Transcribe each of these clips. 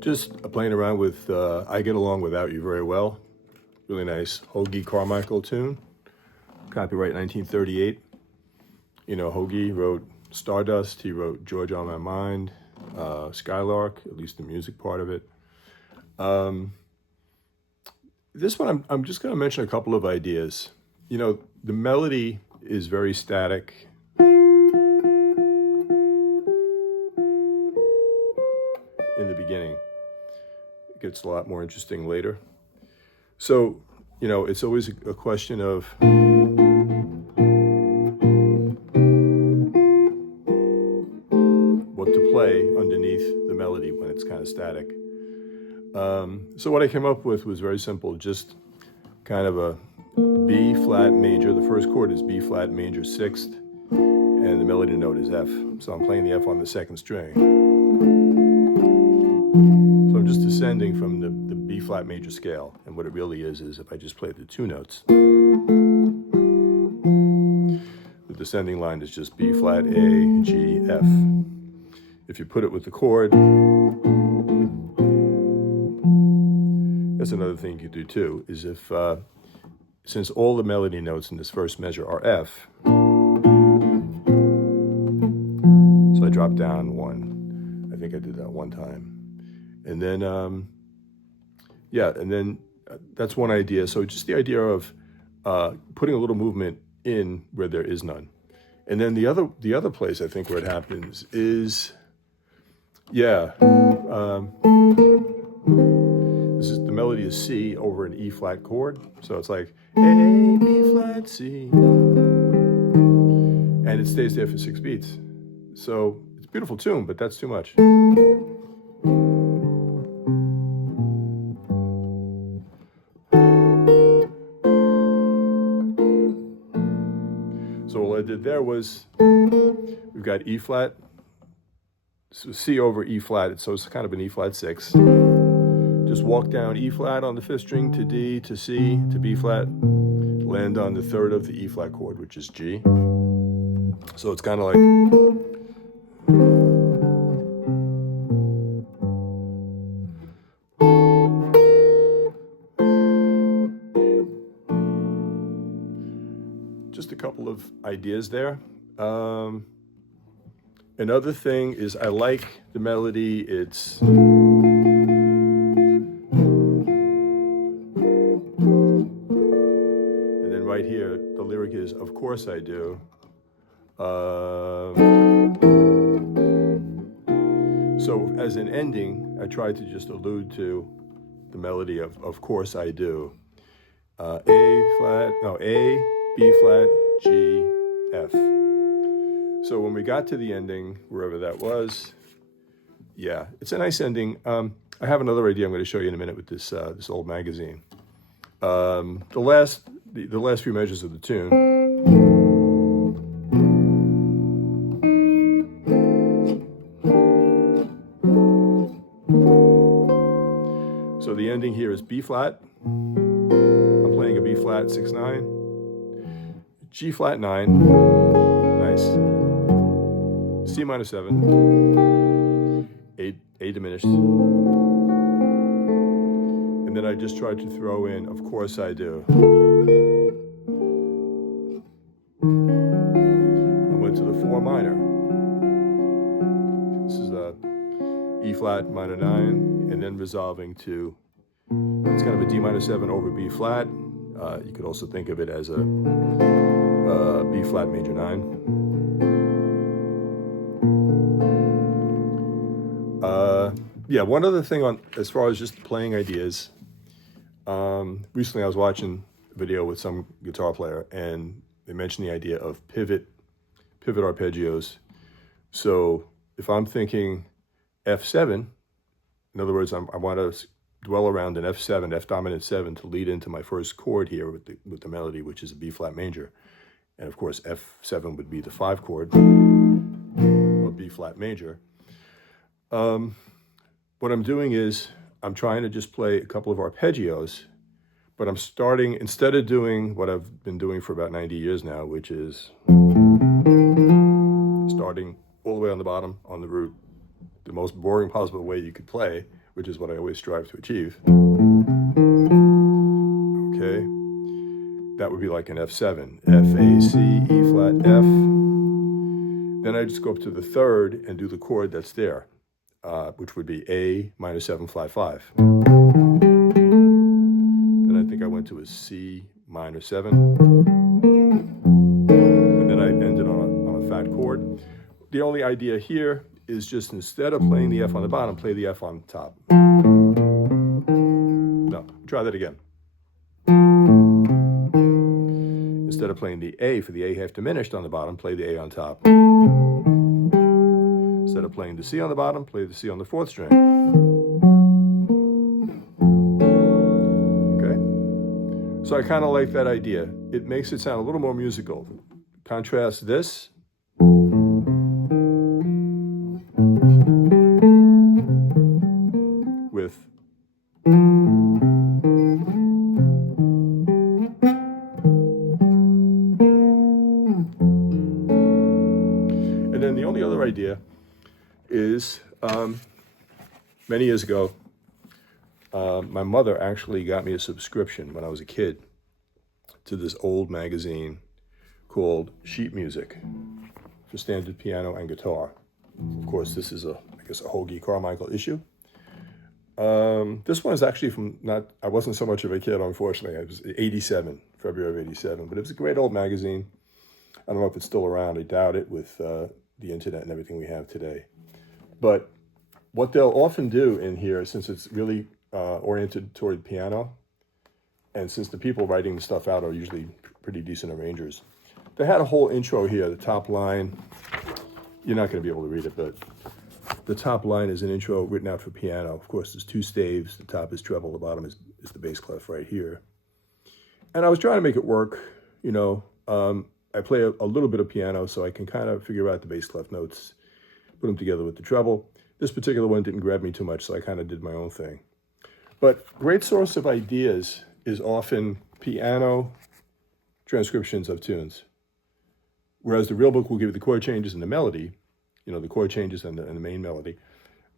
Just playing around with I Get Along Without You Very Well. Really nice Hoagy Carmichael tune. Copyright 1938. You know, Hoagy wrote Stardust. He wrote George on My Mind, Skylark, at least the music part of it. This one, I'm just going to mention a couple of ideas. You know, the melody is very static. In the beginning. It gets a lot more interesting later. So, you know, it's always a question of what to play underneath the melody when it's kind of static. So what I came up with was very simple, just kind of a B flat major. The first chord is B flat major sixth, and the melody note is F. So I'm playing the F on the second string. So I'm just descending from the B flat major scale, and what it really is if I just play the two notes. The descending line is just B flat, A, G, F. If you put it with the chord, that's another thing you could do too, is if, since all the melody notes in this first measure are F, so I drop down one. I think I did that one time. And then yeah, and then that's one idea. So just the idea of putting a little movement in where there is none. And then the other place I think where it happens is, yeah, this is the melody is C over an E flat chord. So it's like A, B flat, C. And it stays there for 6 beats. So it's a beautiful tune, but that's too much. So all I did there was, we've got E flat, so C over E flat, so it's kind of an E flat 6. Just walk down E flat on the 5th string to D, to C, to B flat, land on the 3rd of the E flat chord, which is G. So it's kind of like, just a couple of ideas there. Another thing is I like the melody. It's and then right here the lyric is "Of course I do." So as an ending, I tried to just allude to the melody of course I do. A, B flat, G, F. So when we got to the ending, wherever that was, yeah, it's a nice ending. I have another idea I'm going to show you in a minute with this old magazine. The last few measures of the tune. So the ending here is B flat. I'm playing a B flat 6/9, G flat 9, nice, C minor 7, A diminished, and then I just tried to throw in "Of course I do." I went to the 4 minor. This is a E flat minor 9, and then resolving to, it's kind of a D minor 7 over B flat. You could also think of it as a B flat major 9. Yeah, one other thing on as far as just playing ideas. Recently I was watching a video with some guitar player, and they mentioned the idea of pivot arpeggios. So if I'm thinking F7, in other words, I want to dwell around an F7, F dominant 7 to lead into my first chord here with the melody, which is a B flat major. And of course, F7 would be the 5 chord, or B flat major. What I'm doing is I'm trying to just play a couple of arpeggios, but I'm starting, instead of doing what I've been doing for about 90 years now, which is starting all the way on the bottom on the root, the most boring possible way you could play, which is what I always strive to achieve. Okay, that would be like an F7, F, A, C, E flat, F. Then I just go up to the 3rd and do the chord that's there, which would be A minor 7 flat 5. Then I think I went to a C minor 7, and then I ended on a fat chord. The only idea here is just instead of playing the F on the bottom, play the F on top. No, try that again. Instead of playing the A for the A half diminished on the bottom, play the A on top. Instead of playing the C on the bottom, play the C on the 4th string. Okay? So I kind of like that idea. It makes it sound a little more musical. Contrast this with and then the only other idea is many years ago, my mother actually got me a subscription when I was a kid to this old magazine called Sheet Music for standard piano and guitar. Of course, this is I guess a Hoagy Carmichael issue. This one is actually from I wasn't so much of a kid, unfortunately. It was 87, February of 87, but it was a great old magazine. I don't know if it's still around. I doubt it with the internet and everything we have today. But what they'll often do in here, since it's really oriented toward piano, and since the people writing the stuff out are usually pretty decent arrangers, they had a whole intro here. The top line, you're not going to be able to read it, but the top line is an intro written out for piano. Of course, there's two staves. The top is treble. The bottom is the bass clef right here. And I was trying to make it work. I play a little bit of piano, so I can kind of figure out the bass clef notes, put them together with the treble. This particular one didn't grab me too much, so I kind of did my own thing. But great source of ideas is often piano transcriptions of tunes. Whereas the real book will give you the chord changes and the melody, the chord changes and the main melody.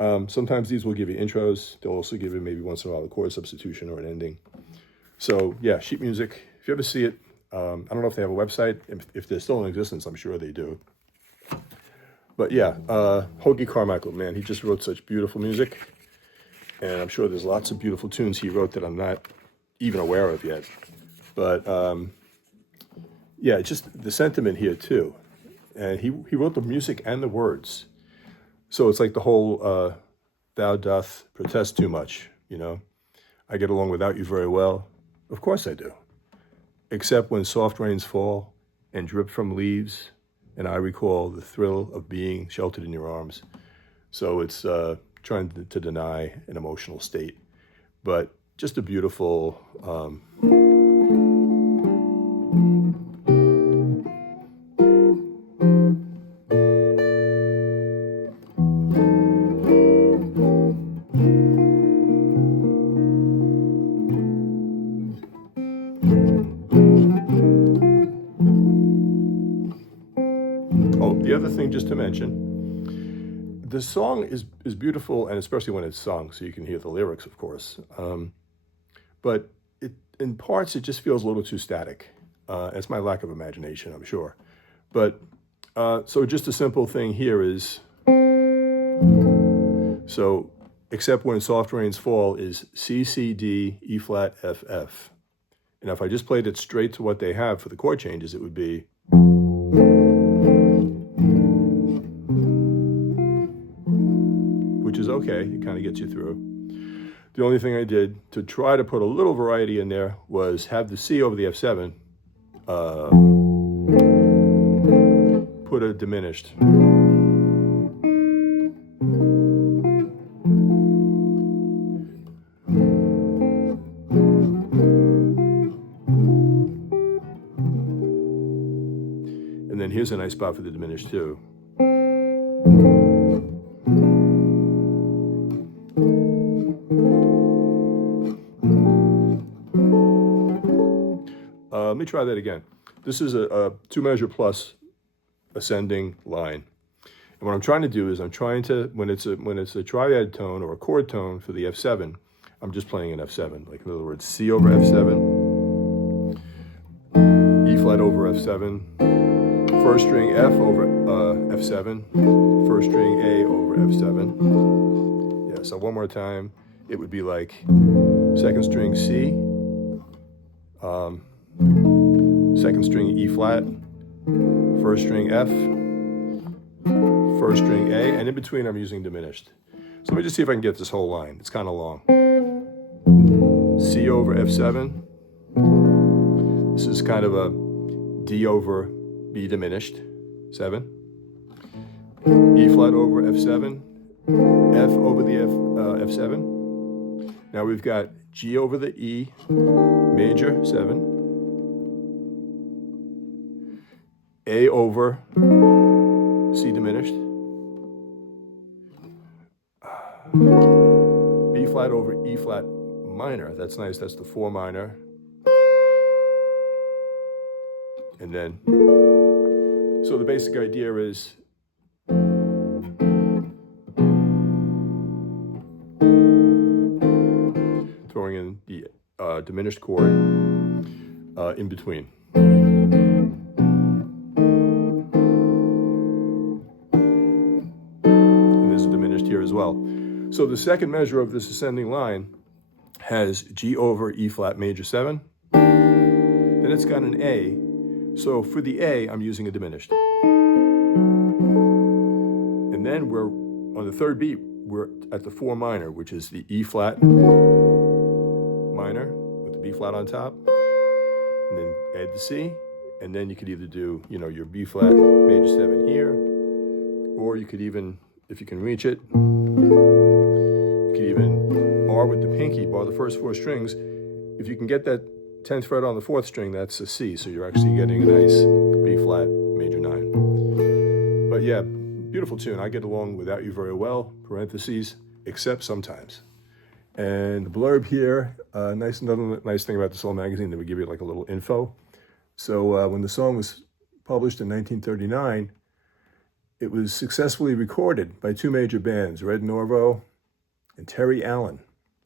Sometimes these will give you intros. They'll also give you maybe once in a while a chord substitution or an ending. So yeah, sheet music, if you ever see it, I don't know if they have a website. If they're still in existence, I'm sure they do. But yeah, Hoagy Carmichael, man, he just wrote such beautiful music. And I'm sure there's lots of beautiful tunes he wrote that I'm not even aware of yet. But yeah, just the sentiment here too. And he wrote the music and the words. So it's like the whole, thou doth protest too much, I get along without you very well. Of course I do. Except when soft rains fall and drip from leaves, and I recall the thrill of being sheltered in your arms. So it's trying to deny an emotional state, but just a beautiful... Oh, the other thing just to mention, the song is beautiful, and especially when it's sung, so you can hear the lyrics, of course. But in parts, it just feels a little too static. It's my lack of imagination, I'm sure. But so just a simple thing here is, so except when soft rains fall is C, C, D, E flat, F, F. And if I just played it straight to what they have for the chord changes, it would be... which is okay, it kind of gets you through. The only thing I did to try to put a little variety in there was have the C over the F7, put a diminished. And then here's a nice spot for the diminished too. Let me try that again. This is a 2-measure plus ascending line. And what I'm trying to do is I'm trying to, when it's a triad tone or a chord tone for the F7, I'm just playing an F7. Like in other words, C over F7, E flat over F7, first string F over F7, first string A over F7. Yeah, so one more time, it would be like second string C, second string E flat, first string F, first string A, and in between I'm using diminished. So let me just see if I can get this whole line. It's kind of long. C over F7. This is kind of a D over B diminished, 7. E flat over F7, F over the F7. Now we've got G over the E, major, 7. A over C diminished. B flat over E flat minor. That's nice. That's the 4 minor. And then, so the basic idea is throwing in the diminished chord in between. And there's a diminished here as well. So the second measure of this ascending line has G over E flat major 7. Then it's got an A. So for the A, I'm using a diminished. And then we're on the third beat, we're at the 4 minor, which is the E flat minor with the B flat on top. And then add the C. And then you could either do, your B flat major 7 here, or you could even, if you can reach it, you could even bar with the pinky, bar the first 4 strings. If you can get that 10th fret on the 4th string, that's a C. So you're actually getting a nice B flat major 9. But yeah, beautiful tune. I get along without you very well, parentheses, except sometimes. And the blurb here, another nice thing about the Soul magazine, that we give you like a little info. So when the song was published in 1939, it was successfully recorded by 2 major bands, Red Norvo and Terry Allen.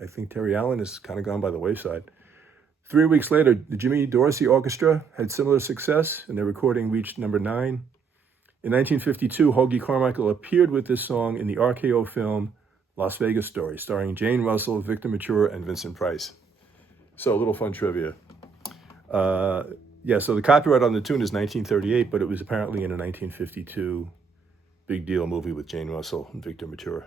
I think Terry Allen has kind of gone by the wayside. 3 weeks later, the Jimmy Dorsey Orchestra had similar success, and their recording reached number 9. In 1952, Hoagy Carmichael appeared with this song in the RKO film Las Vegas Story, starring Jane Russell, Victor Mature, and Vincent Price. So a little fun trivia. So the copyright on the tune is 1938, but it was apparently in a 1952 big deal movie with Jane Russell and Victor Mature.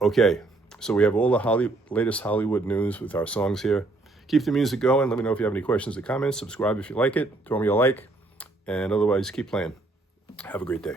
Okay, so we have all the latest Hollywood news with our songs here. Keep the music going. Let me know if you have any questions or comments. Subscribe if you like it. Throw me a like. And otherwise, keep playing. Have a great day.